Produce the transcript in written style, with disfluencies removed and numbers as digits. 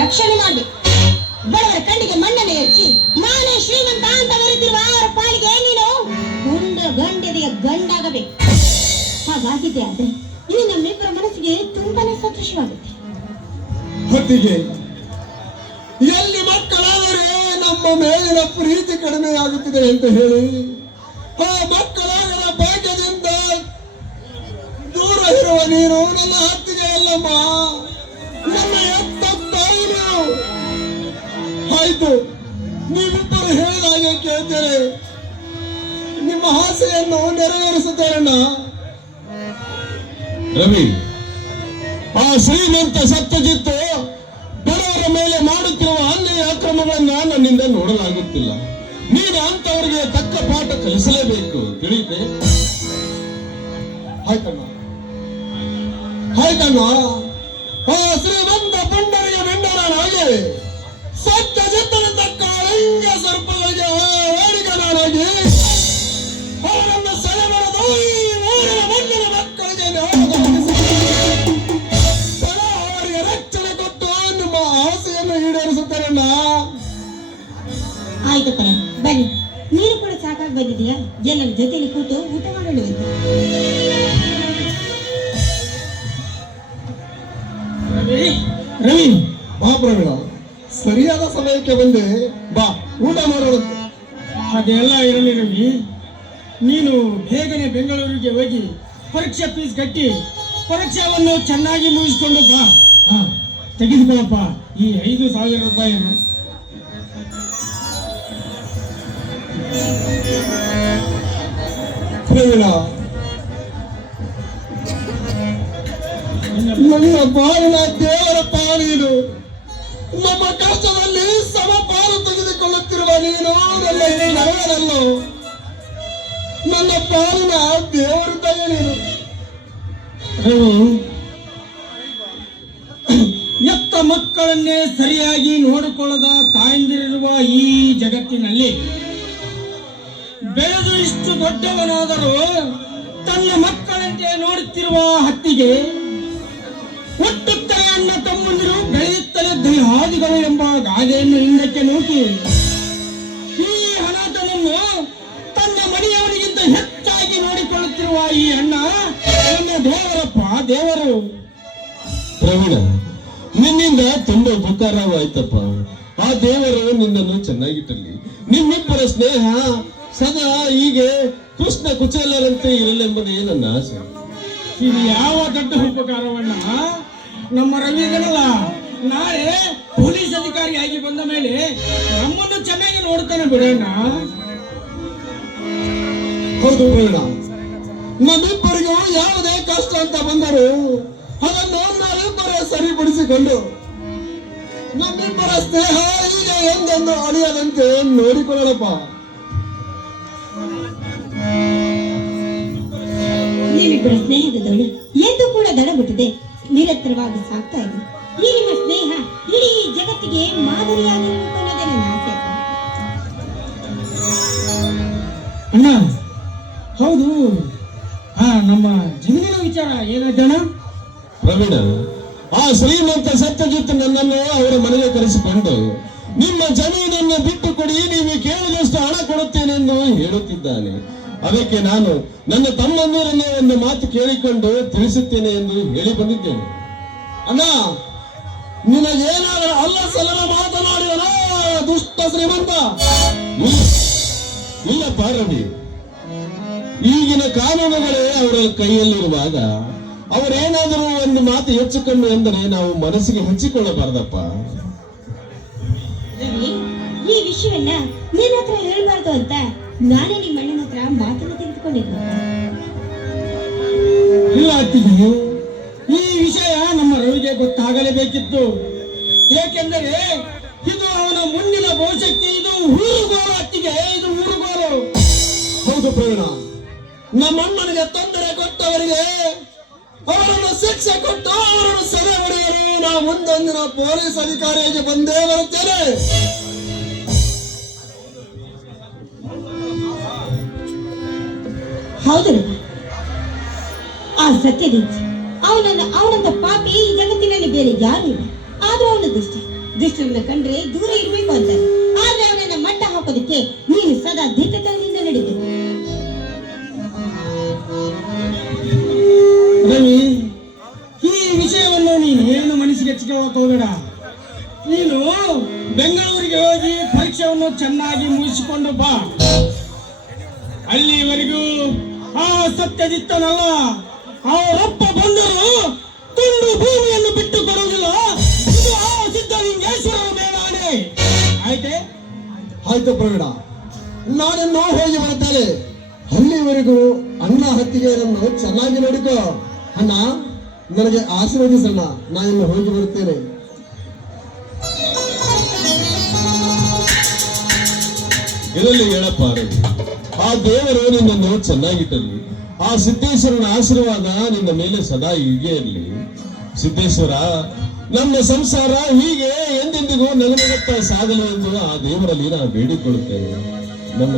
ರಕ್ಷಣೆ ಮಾಡ್ಬೇಕು. ಬಡವರ ಕಣ್ಣಿಗೆ ಮಣ್ಣನ್ನು ಹೆಚ್ಚಿ ನಾನೇ ಶ್ರೀಮಂತ ಅಂತ ಬರುತ್ತಿರುವ ಅವರ ಪಾಲಿಗೆ ನೀನು ಗಂಡೆದೆಯ ಗಂಡಾಗಬೇಕು. ಹಾಗಾಗಿದೆ ಆದ್ರೆ ಈ ನಮ್ಮಿಬ್ಬರ ಮನಸ್ಸಿಗೆ ತುಂಬಾನೇ ಸಂತೋಷವಾಗುತ್ತೆ. ಹೊತ್ತಿಗೆ ಎಲ್ಲಿ ಮಕ್ಕಳಾದರೆ ನಮ್ಮ ಮೇಲಿನ ಪ್ರೀತಿ ಕಡಿಮೆ ಆಗುತ್ತಿದೆ ಅಂತ ಹೇಳಿ ಆ ಮಕ್ಕಳಾಗದ ಭಾಗ್ಯದಿಂದ ದೂರ ಇರುವ ನೀನು ನನ್ನ ಹತ್ತಿಗೆ ಅಲ್ಲಮ್ಮ, ನನ್ನ ಎತ್ತ ತಾಯಿನು. ಆಯ್ತು, ನೀವಿಬ್ಬರು ಹೇಳಿದ ಹಾಗೆ ಕೇಳ್ತೇನೆ. ನಿಮ್ಮ ಆಸೆಯನ್ನು ನೆರವೇರಿಸುತ್ತೇರಣ್ಣ. ರವಿ, ಆ ಶ್ರೀಮಂತ ಸತ್ಯಜಿತ್ತು ಬಡವರ ಮೇಲೆ ಮಾಡುತ್ತಿರುವ ಅನ್ಯಾಯ ಅಕ್ರಮಗಳನ್ನ ನನ್ನಿಂದ ನೋಡಲಾಗುತ್ತಿಲ್ಲ. ನೀನು ಅಂತವರಿಗೆ ತಕ್ಕ ಪಾಠ ಕಲಿಸಲೇಬೇಕು, ತಿಳಿಯುತ್ತೆ? ಆಯ್ತಣ್ಣ, ಆಯ್ತಣ್ಣ. ಆ ಶ್ರೀಮಂತ ಪಂಡರಿಗೆ ಬೆಂಡನಾಗಿ ಸತ್ಯಜಿತ್ತನಿಂದ ಕಾಳಿಂಗ ಸರ್ಪಗಳಿಗೆ ವಾಡಿಗನಾಗಿ ಅವರನ್ನು ಸೆಳೆ ಬರೆದು ಈ ಊರಿನ ಮಣ್ಣಿನ ಮಕ್ಕಳಿಗೆ ಅವರಿಗೆ ರಕ್ಷಣೆ ಕೊಟ್ಟು ನಿಮ್ಮ ಆಸೆಯನ್ನು ಈಡೇರಿಸುತ್ತಾರಣ್ಣ. ಆಯ್ತು ಕಣ, ಬನ್ನಿ. ನೀನು ಕೂಡ ಸಾಕಾಗಿ ಬಂದಿದೆಯಾ? ಎಲ್ಲರ ಜೊತೆಲಿ ಕೂತು ಊಟ ಮಾಡಲು. ರವಿ, ಬಾ ಪ್ರವೀಣ, ಸರಿಯಾದ ಸಮಯಕ್ಕೆ ಬಂದೆ. ಬಾ, ಊಟ ಮಾಡೋದು. ಅದೆಲ್ಲ ಇರಲಿ ರವಿ, ನೀನು ಬೇಗನೆ ಬೆಂಗಳೂರಿಗೆ ಹೋಗಿ ಪರೀಕ್ಷಾ ಫೀಸ್ ಕಟ್ಟಿ ಪರೀಕ್ಷಾವನ್ನು ಚೆನ್ನಾಗಿ ಮುಗಿಸ್ಕೊಂಡು ಬಾ. ತೆಗೆದುಕೊಳ್ಳಪ್ಪ ಈ 5,000 ರೂಪಾಯಿಯನ್ನು. ಪ್ರವೀಣ, ನನ್ನ ಬಾಳಿನ ದೇವರ ಪಾಲಿದು ನಮ್ಮ ಕಷ್ಟದಲ್ಲಿ ಸಮಪಾಲು ತೆಗೆದುಕೊಳ್ಳುತ್ತಿರುವ ನೀನು ನನ್ನ ನರಳಲ್ಲೋ, ನನ್ನ ಪಾಲಿನ ದೇವರು ದಯ ನೀನು. ಎತ್ತ ಮಕ್ಕಳನ್ನೇ ಸರಿಯಾಗಿ ನೋಡಿಕೊಳ್ಳದ ತಾಯಂದಿರುವ ಈ ಜಗತ್ತಿನಲ್ಲಿ ಬೆಳೆದು ಇಷ್ಟು ದೊಡ್ಡವನಾದರೂ ತನ್ನ ಮಕ್ಕಳಂತೆ ನೋಡುತ್ತಿರುವ ಹತ್ತಿಗೆ ಹುಟ್ಟುತ್ತಲೇ ಅಣ್ಣ ತಮ್ಮಂದಿರು ಬೆಳೆಯುತ್ತಲೇ ದಯಾದಿಗಳು ಎಂಬ ಗಾದೆಯನ್ನು ಹಿಂದಕ್ಕೆ ನೂಕಿ ಈ ಅನಾಥನನ್ನು ತನ್ನ ಮನೆಯವನಿಗಿಂತ ಹೆಚ್ಚಾಗಿ ನೋಡಿಕೊಳ್ಳುತ್ತಿರುವ ಈ ಅಣ್ಣ ನನ್ನ ದೇವರಪ್ಪ, ದೇವರು. ಪ್ರವೀಣ, ನಿನ್ನಿಂದ ತುಂಬಾ ಉಪಕಾರವಾಯ್ತಪ್ಪ. ಆ ದೇವರು ನಿನ್ನನ್ನು ಚೆನ್ನಾಗಿಟ್ಟಲ್ಲಿ. ನಿಮ್ಮಿಬ್ಬರ ಸ್ನೇಹ ಸದಾ ಹೀಗೆ ಕೃಷ್ಣ ಕುಚೇಲರಂತೆ ಇರಲೆಂಬುದೇ ನನ್ನ ಆಸೆ. ಇದು ಯಾವ ದೊಡ್ಡ ಉಪಕಾರವನ್ನ ನಮ್ಮ ರವಿ ಇದನ್ನಲ್ಲ, ನಾಳೆ ಪೊಲೀಸ್ ಅಧಿಕಾರಿಯಾಗಿ ಬಂದ ಮೇಲೆ ನಮ್ಮನ್ನು ಚೆನ್ನಾಗಿ ನೋಡ್ತಾನೆ ಬಿಡೋಣ. ಹೌದು ಪ್ರವೀಣ, ನಮ್ಮಿಬ್ಬರಿಗೂ ಯಾವುದೇ ಕಷ್ಟ ಅಂತ ಬಂದರು ಅದನ್ನು ನಾವಿಬ್ಬರೇ ಸರಿಪಡಿಸಿಕೊಂಡು ನಮ್ಮಿಬ್ಬರ ಸ್ನೇಹ ಈಗ ಎಂದೆಂದು ಅಳಿಯದಂತೆ ನೋಡಿಕೊಳ್ಳಪ್ಪ. ನಿಮ್ಮಿಬ್ಬರ ಸ್ನೇಹದ ದೋಣಿ ಎಂದು ಕೂಡ ದಡಬಿಟ್ಟಿದೆ, ನಿರಂತರವಾಗಿ ಸಾಗ್ತಾ ಇದೆ. ಈ ನಿಮ್ಮ ಸ್ನೇಹ ಇಡೀ ಜಗತ್ತಿಗೆ ಮಾದರಿಯಾಗಿರಬೇಕು ಅನ್ನೋದೇ ನನ್ನ ಆಸೆ. ಅಣ್ಣ, ಹೌದು, ನಮ್ಮ ಜಮೀನಿನ ವಿಚಾರ ಏನಾಯ್ತಣ್ಣ? ಪ್ರವೀಣ, ಆ ಶ್ರೀಮಂತ ಸತ್ಯಜಿತ್ ನನ್ನನ್ನು ಅವರ ಮನೆಗೆ ಕರೆಸಿಕೊಂಡು ನಿಮ್ಮ ಜಮೀನನ್ನು ಬಿಟ್ಟು ಕೊಡಿ, ನೀವು ಕೇಳಿದಷ್ಟು ಹಣ ಕೊಡುತ್ತೇನೆಂದು ಹೇಳುತ್ತಿದ್ದಾನೆ. ಅದಕ್ಕೆ ನಾನು ನನ್ನ ತಮ್ಮಂದಿರನ್ನೇ ಒಂದು ಮಾತು ಕೇಳಿಕೊಂಡು ತಿಳಿಸುತ್ತೇನೆ ಎಂದು ಹೇಳಿ ಬಂದಿದ್ದೇನೆ. ಅಣ್ಣ, ನಿನಗೇನಾದರೂ ಅಲ್ಲ ಸಲ್ಲನ ಮಾತನಾಡಿದನ ದುಷ್ಟ ಶ್ರೀಮಂತ? ಇಲ್ಲಪ್ಪ ರವಿ, ಈಗಿನ ಕಾನೂನುಗಳೇ ಅವರ ಕೈಯಲ್ಲಿರುವಾಗ ಅವರೇನಾದರೂ ಒಂದು ಮಾತು ಹೆಚ್ಚಿಕೊಂಡು ಎಂದರೆ ನಾವು ಮನಸ್ಸಿಗೆ ಹಂಚಿಕೊಳ್ಳಬಾರದಪ್ಪ. ಈ ವಿಷಯವನ್ನ ನಿನ್ನ ಹತ್ರ ಹೇಳ್ಬಾರ್ದು ಅಂತ ನಾನೇ ನಿಮ್ಮ ಅಣ್ಣನ ಹತ್ರ ಮಾತನ್ನು ತೆಗೆದುಕೊಂಡಿದ್ದೆ. ಇಲ್ಲ ಅತ್ತಿಗೆ, ಈ ವಿಷಯ ನಮ್ಮ ರವಿಗೆ ಗೊತ್ತಾಗಲೇಬೇಕಿತ್ತು. ಏಕೆಂದರೆ ಇದು ಅವನ ಮುಂದಿನ ಭವಿಷ್ಯಕ್ಕೆ ಇದು ಊರುಗೋಲು. ಅತ್ತಿಗೆ, ಇದು ಊರುಗೋಲು. ಹೌದು ಪ್ರವೀಣ, ನಮ್ಮಣ್ಣನಿಗೆ ತೊಂದರೆ ಕೊಟ್ಟವರಿಗೆ ಅವರನ್ನು ಶಿಕ್ಷೆ ಕೊಟ್ಟು ಅವರನ್ನು ಸೆರೆ ಹೊಡೆಯಲು ನಾವು ಮುಂದೊಂದಿನ ಪೊಲೀಸ್ ಅಧಿಕಾರಿಯಾಗಿ ಬಂದೇ ಬರುತ್ತೇನೆ. ಹೌದು, ಆ ಸತ್ಯದಿಂದ ಅವನಂತ ಪಾಪಿ ಈ ಜಗತ್ತಿನಲ್ಲಿ ಬೇರೆ ಯಾರು ಇಲ್ಲ. ಆದ್ರೂ ಅವನ ದುಷ್ಟ ದುಷ್ಟರನ್ನ ಕಂಡ್ರೆ ದೂರ ಇರ್ಬೇಕು ಅಂತ. ಆದ್ರೆ ಅವನನ್ನ ಮಟ್ಟ ಹಾಕೋದಕ್ಕೆ ನೀನು ಸದಾ ದಿಟ್ಟತನದಿಂದ ನಡೀತು. ರವಿ, ಈ ವಿಷಯವನ್ನು ನೀನು ಏನು ಮನಸ್ಸಿಗೆ ಹಚ್ಚಿಕೊಳ್ಳೋಕೆ ಹೋಗಬೇಡ. ನೀನು ಬೆಂಗಳೂರಿಗೆ ಹೋಗಿ ಪರೀಕ್ಷೆಯನ್ನು ಚೆನ್ನಾಗಿ ಮುಗಿಸಿಕೊಂಡು ಬಾ. ಅಲ್ಲಿವರೆಗೂ ಆ ಸತ್ಯಜಿತ್ತನಲ್ಲ, ಅವರಪ್ಪ ಬಂದರು ತುಂಡು ಭೂಮಿಯನ್ನು ಬಿಟ್ಟು ಕೊಡುವುದಿಲ್ಲ. ಇದು ಆ ಸಿದ್ಧಲಿಂಗೇಶ್ವರನ ಮೇಲಾಣೆ. ಆಯ್ತೆ? ಆಯ್ತು ಪ್ರವೀಣ, ನಾನಿನ್ನು ಹೋಗಿ ಬರ್ತೇನೆ. ಅಲ್ಲಿವರೆಗೂ ಅಣ್ಣ ಹತ್ತಿಗೆಯನ್ನು ಚೆನ್ನಾಗಿ ನೋಡಿಕೋ. ಅಣ್ಣ, ನನಗೆ ಆಶೀರ್ವದಿಸಣ್ಣ. ನಾನಿನ್ನು ಹೋಗಿ ಬರುತ್ತೇನೆ. ಇದರಲ್ಲಿ ಹೇಳಪ್ಪ ರವಿ, ಆ ದೇವರು ನಿನ್ನನ್ನು ಚೆನ್ನಾಗಿಟ್ಟಲ್ಲಿ. ಆ ಸಿದ್ದೇಶ್ವರನ ಆಶೀರ್ವಾದ ನಿನ್ನ ಮೇಲೆ ಸದಾ ಹೀಗೆ ಇರಲಿ. ಸಿದ್ದೇಶ್ವರ, ನಮ್ಮ ಸಂಸಾರ ಹೀಗೆ ಎಂದೆಂದಿಗೂ ನಗನಗುತ್ತಾ ಸಾಗಲಿ ಎಂದು ಆ ದೇವರಲ್ಲಿ ನಾವು ಬೇಡಿಕೊಳ್ಳುತ್ತೇವೆ. ನಮ್ಮ